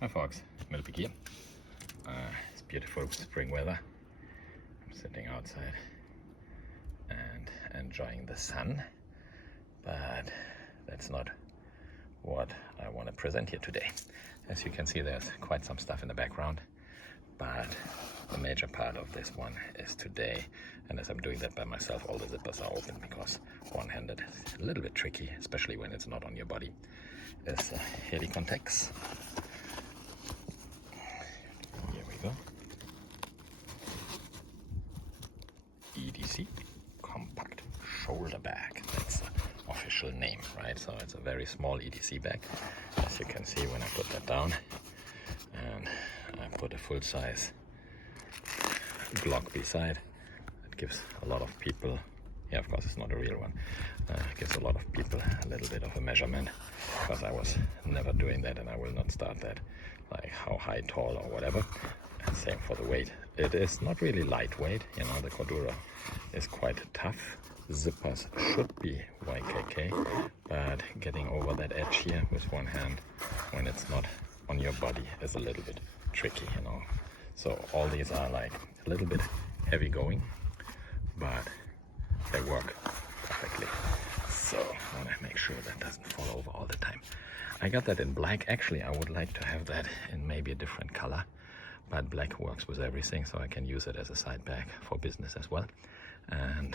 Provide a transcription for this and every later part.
Hi folks, MilPic here. It's beautiful spring weather. I'm sitting outside and enjoying the sun, but that's not what I want to present here today. As you can see, there's quite some stuff in the background, but the major part of this one is today, and as I'm doing that by myself, all the zippers are open because one-handed is a little bit tricky, especially when it's not on your body. Is Helikon Tex. Here we go. EDC, compact shoulder bag. That's the official name, right? So it's a very small EDC bag, as you can see when I put that down, and I put a full-size Glock beside. It gives a lot of people, yeah, of course it's not a real one, gives a lot of people a little bit of a measurement, because I was never doing that and I will not start that, like how high, tall or whatever. And same for the weight. It is not really lightweight, you know, the Cordura is quite tough. Zippers should be YKK, but getting over that edge here with one hand when it's not on your body is a little bit tricky, you know. So all these are like a little bit heavy going, but they work perfectly. So I want to make sure that doesn't fall over all the time. I got that in black. Actually, I would like to have that in maybe a different color, but black works with everything, so I can use it as a side bag for business as well. And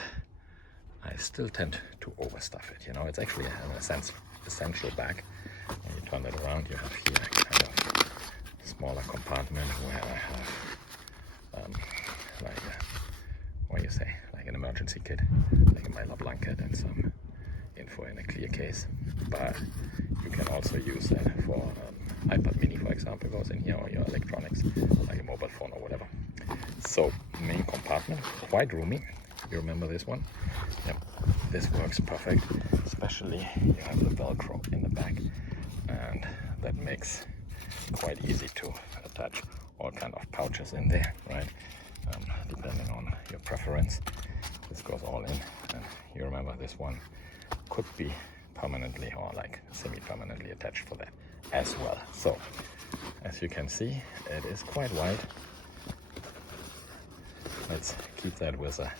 I still tend to overstuff it, you know. It's actually in a sense essential bag. When you turn it around, you have here kind of smaller compartment where I have like what do you say, like an emergency kit, like a mylar blanket and some info in a clear case. But you can also use that for iPad mini, for example, goes in here, or your electronics like a mobile phone or whatever. So main compartment, quite roomy. You remember this one? Yep, this works perfect, especially you have the Velcro in the back, and that makes quite easy to attach all kind of pouches in there, right? Depending on your preference, this goes all in. And you remember this one could be permanently or like semi-permanently attached for that as well. So as you can see, it is quite wide. Let's keep that with a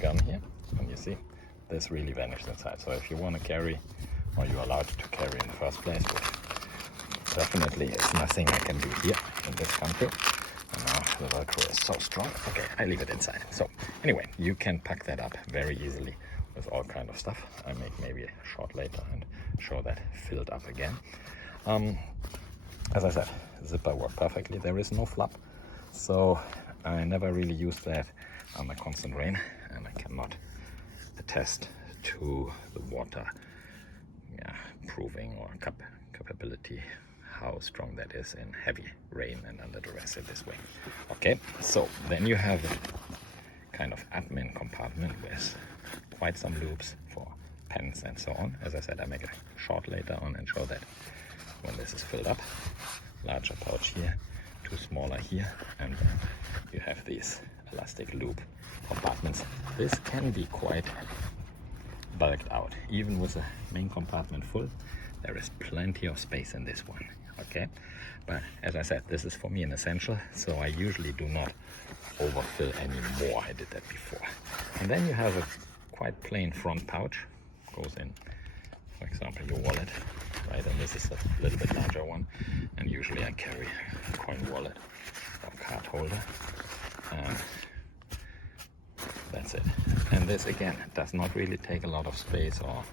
gun here, and you see this really vanished inside. So if you want to carry, or you're allowed to carry in the first place, which definitely is nothing I can do here in this country. And now the Velcro is so strong. Okay, I leave it inside. So anyway, you can pack that up very easily with all kind of stuff. I make maybe a shot later and show that filled up again. As I said, zipper work perfectly. There is no flap, so I never really use that under constant rain, and I cannot attest to the water proving or capability, how strong that is in heavy rain and under duress in this way. Okay, so then you have a kind of admin compartment with quite some loops for pens and so on. As I said, I make a short later on and show that when this is filled up. Larger pouch here, two smaller here, and you have these elastic loop compartments. This can be quite bulked out. Even with the main compartment full, there is plenty of space in this one. Okay, but as I said, this is for me an essential, so I usually do not overfill anymore. I did that before. And then you have a quite plain front pouch, goes in, for example, your wallet, right? And this is a little bit larger one, and usually I carry a coin wallet or card holder, and that's it. And this again does not really take a lot of space or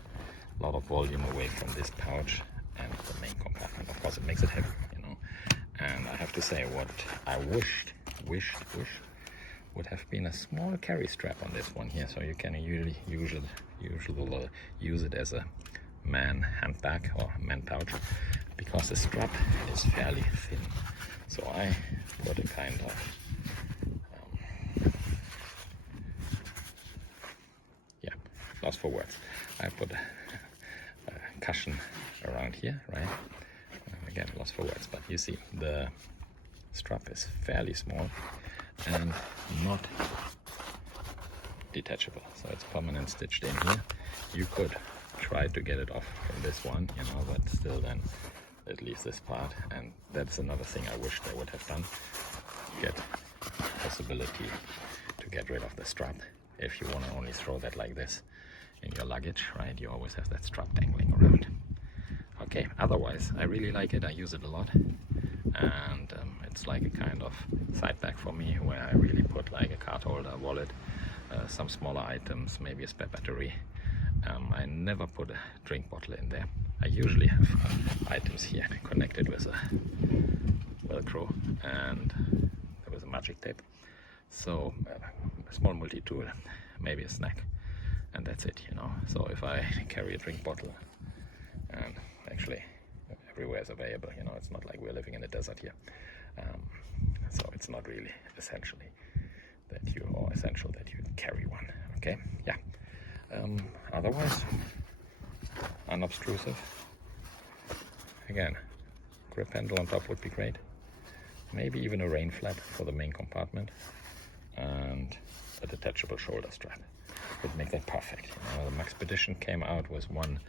a lot of volume away from this pouch and the main compartment. Of course, it makes it heavy, you know. And I have to say, what I wished would have been a small carry strap on this one here, so you can usually use it as a man handbag or man pouch, because the strap is fairly thin. So I put a kind of lost for words. I put a cushion around here, right? Again, lost for words, but you see the strap is fairly small and not detachable, so it's permanent stitched in here. You could tried to get it off from this one, you know, but still then it leaves this part. And that's another thing I wish they would have done. Get possibility to get rid of the strap. If you want to only throw that like this in your luggage, right, you always have that strap dangling around. Okay, otherwise I really like it. I use it a lot, and it's like a kind of side bag for me, where I really put like a card holder, wallet, some smaller items, maybe a spare battery. I never put a drink bottle in there. I usually have items here connected with a Velcro and with a magic tape. So a small multi-tool, maybe a snack, and that's it, you know. So if I carry a drink bottle, and actually everywhere is available, you know, it's not like we're living in a desert here. So it's not really essential that you carry one. Okay, yeah. Otherwise, unobtrusive. Again, grip handle on top would be great. Maybe even a rain flap for the main compartment, and a detachable shoulder strap would make that perfect. You know, the Maxpedition came out with one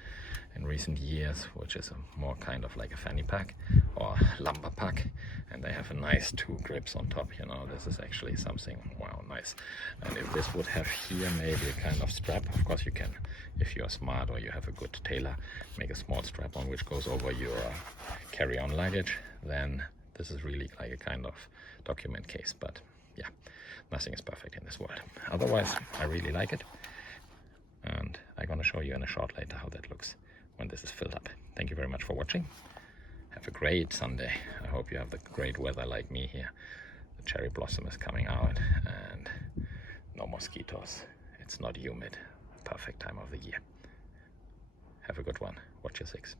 in recent years, which is a more kind of like a fanny pack or lumbar pack, and they have a nice 2 grips on top. You know, this is actually something, wow, nice. And if this would have here maybe a kind of strap, of course you can, if you're smart or you have a good tailor, make a small strap on which goes over your carry-on luggage, then this is really like a kind of document case. But yeah, nothing is perfect in this world. Otherwise, I really like it, and I'm gonna show you in a short later how that looks when this is filled up. Thank you very much for watching. Have a great Sunday. I hope you have the great weather like me here. The cherry blossom is coming out and no mosquitoes. It's not humid. Perfect time of the year. Have a good one. Watch your 6.